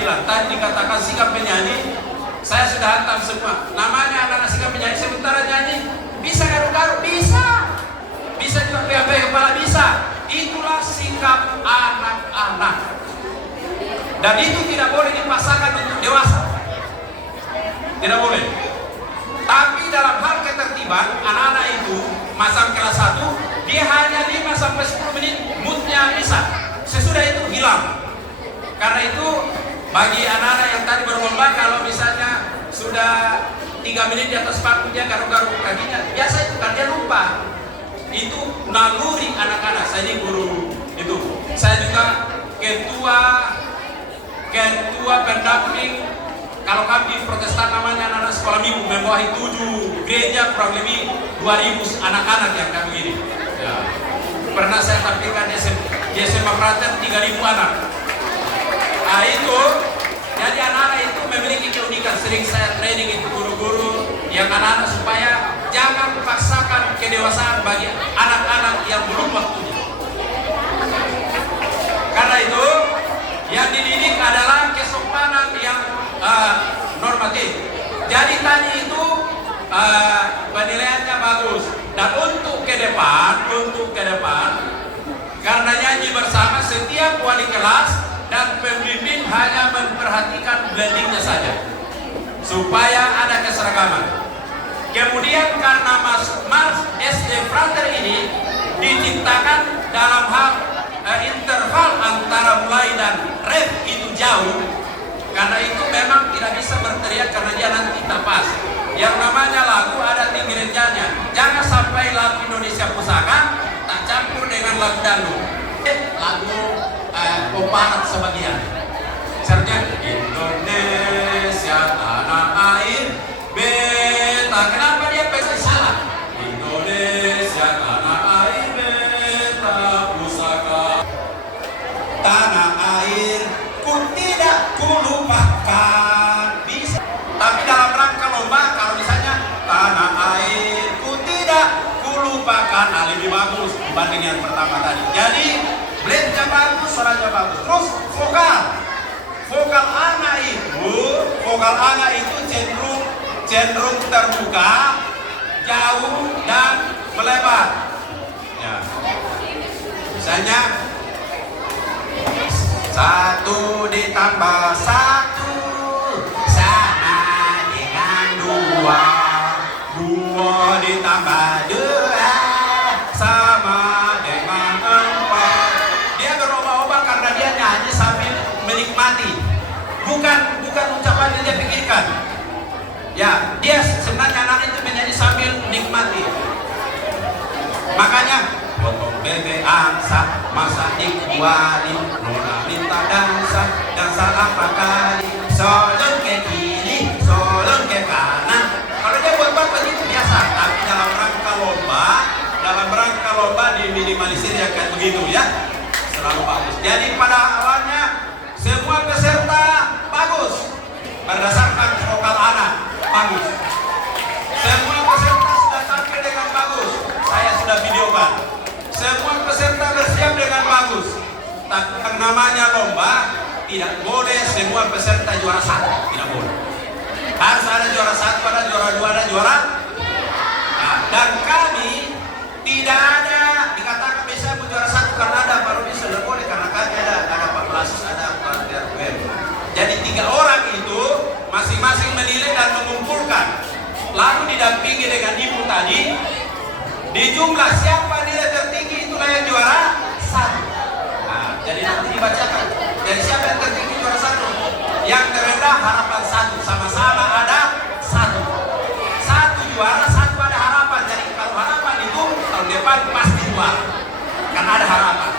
bilang, tadi dikatakan sikap penyanyi, saya sudah hantam semua. Namanya anak-anak sikap penyanyi, sementara nyanyi, bisa garuk-garuk, bisa. Bisa juga pegang kepala, bisa. Itulah sikap anak-anak. Dan itu tidak boleh dipasangkan untuk dewasa. Tidak boleh. Tapi dalam hal ketertiban, anak-anak itu, masa kelas 1, dia hanya 5-10 menit, moodnya bisa. Sesudah itu hilang. Karena itu, bagi anak-anak yang tadi berlomba, kalau misalnya sudah 3 menit di atas panggung dia garuk-garuk kakinya, biasa itu kan dia lupa. Itu naluri anak-anak. Saya ini guru itu. Saya juga ketua pendamping, kalau kami di Protestan namanya anak-anak sekolah minggu, membawahi 7 gereja, kurang lebih 2000 anak-anak yang kami ini. Ya. Pernah saya tampilkan di SMA Prater 3000 anak. Nah itu, jadi anak-anak itu memiliki keunikan. Sering saya training itu guru-guru yang anak-anak supaya jangan paksakan kedewasaan bagi anak-anak yang belum waktunya. Karena itu, yang dididik adalah kesopanan yang normatif. Jadi tadi itu penilaiannya bagus. Dan untuk ke depan, karena nyanyi bersama setiap wali kelas dan pembimbing hanya memperhatikan blendingnya saja, supaya ada keseragaman. Kemudian karena Mas SD Prater ini diciptakan dalam hal interval antara mulai dan ref itu jauh, karena itu memang tidak bisa berteriak karena dia nanti tak pas. Yang namanya lagu ada tinggi renjanya. Jangan sampai lagu Indonesia Pusaka tak campur dengan lagu dangdut, lagu pop sebagian. Misalnya Indonesia tanah air beta, kenapa dia pasti salah? Indonesia tanah air beta pusaka, tanah air ku tidak kulupakan. Bisa. Tapi dalam rangka lomba, kalau misalnya tanah air ku tidak kulupakan, lebih bagus dibanding yang pertama tadi. Jadi blendnya bagus, suaranya bagus. Terus vokal anak itu cenderung terbuka, jauh dan melebar. Ya. Misalnya 1 ditambah 1 sama dengan 2, 2 ditambah 2 sama dengan 4. Dia berubah-ubah karena dia nyanyi sambil menikmati, bukan ucapan yang dia pikirkan. Ya, dia sebenarnya anak itu menyanyi sambil menikmati. Makanya potong bebek angsa, masa dikuali, nona minta dansa apa kali, solon ke kiri, solon ke kanan. Kalau dia buat begitu biasa, tapi dalam rangka lomba diminimalisir ya kayak begitu ya, selalu bagus. Jadi pada awalnya semua peserta bagus berdasarkan vokal anak bagus. Semua peserta sudah tampil dengan bagus, saya sudah videokan. Semua peserta bersiap dengan bagus. Tapi yang namanya lomba tidak boleh semua peserta juara 1, tidak boleh. Harus ada juara 1, ada juara 2, ada juara. Nah, dan kami tidak ada dikatakan bisa juara 1 karena ada baru bisa, tidak boleh karena kami ada Pak Lasus, ada Pak RW. Jadi 3 orang itu masing-masing menilai dan mengumpulkan, lalu didampingi dengan ibu tadi. Di jumlah siapa nilai tertinggi itulah yang juara 1. Nah, jadi nanti dibacakan. Jadi siapa yang tertinggi juara 1? Yang terendah harapan 1, sama-sama ada 1. 1 juara, 1 ada harapan. Jadi kalau harapan itu tahun depan pasti juara, karena ada harapan.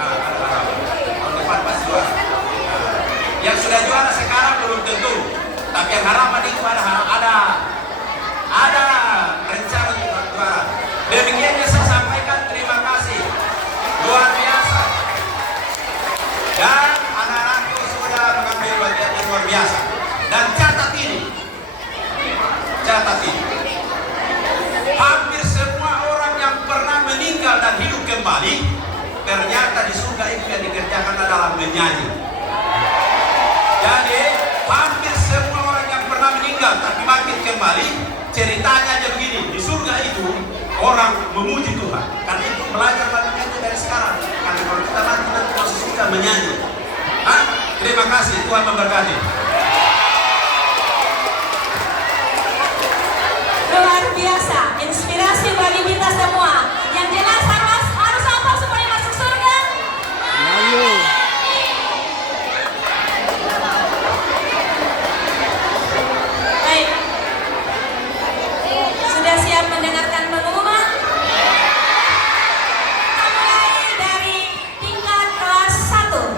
Nah, ada harapan. Tahun depan pasti juara. Nah, yang sudah juara sekarang belum tentu, tapi yang harapan itu ada rencana untuk juara. Demikian yang saya sampaikan, terima kasih. Luar biasa. Dan anak-anakku sudah mengambil bagian yang luar biasa. Dan catat ini. Hampir semua orang yang pernah meninggal dan hidup kembali, ternyata di surga itu yang dikerjakan adalah menyanyi. Jadi meninggal tapi bangkit kembali. Ceritanya aja begini, di surga itu orang memuji Tuhan. Karena itu belajar lagunya dari sekarang. Karena kalau kita mati nanti masuk surga menyanyi. Hah? Terima kasih, Tuhan memberkati. Luar biasa, inspirasi bagi kita semua. Yang jelas harus apa supaya masuk surga? Baik, sudah siap mendengarkan pengumuman? Kita mulai dari tingkat kelas 1.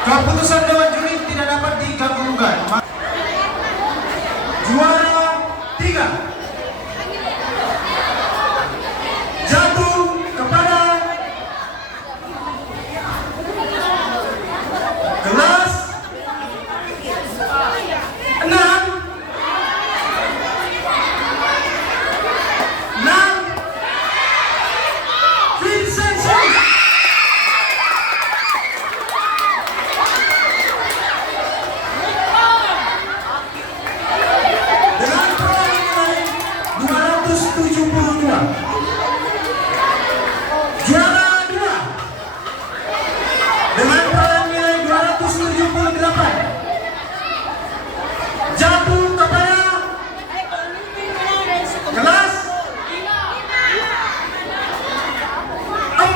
Keputusan Dewan Juri tidak dapat digabungkan. Juara 3 jatuh kepada kelas 6 Vincentius. Dengan perolehan nilai 272. Juara 2 dengan perolehan nilai 278. Jatuh kepada kelas 4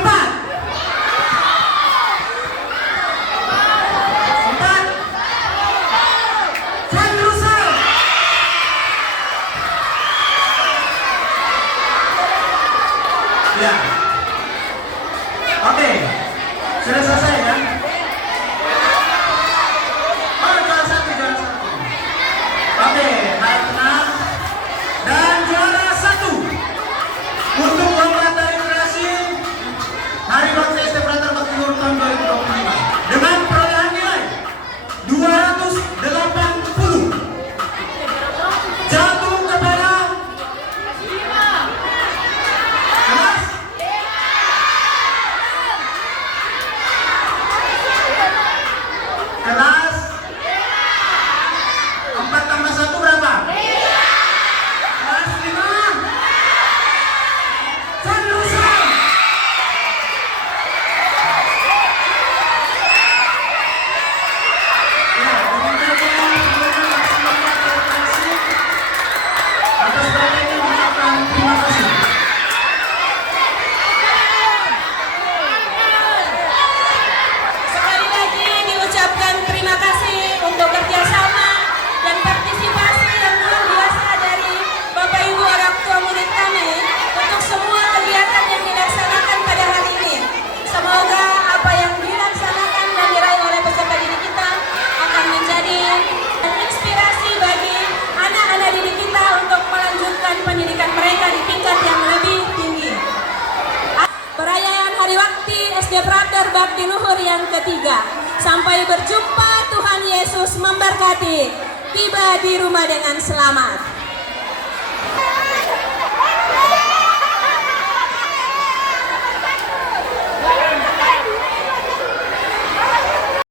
Van Russell. Ya. Oke. Sudah selesai ya? Oh, juara satu. Oke, hari tenang. Dan juara 1 untuk lomba tari kreasi Hari Bakti Estebrator Bakti Luhur tahun 2025 dengan perolehan nilai 280. Jatuh kepada kelas 4 tambah 1 berapa? Kelas 5 Van Russell. Ya, atas perhatiannya mengucapkan terima kasih. Sekali lagi diucapkan terima kasih untuk kerjasama dan partisipasi yang luar biasa dari Bapak Ibu orang tua murid kami untuk semua kegiatan yang dilaksanakan pada hari ini. Semoga apa yang dilaksanakan dan diraih oleh peserta didik kita akan menjadi inspirasi bagi anak-anak didik kita untuk melanjutkan pendidikan mereka di tingkat yang lebih tinggi. Perayaan Hari Bakti Estebrator Bakti Luhur yang ketiga. Sampai berjumpa, Tuhan Yesus memberkati. Tiba di rumah dengan selamat.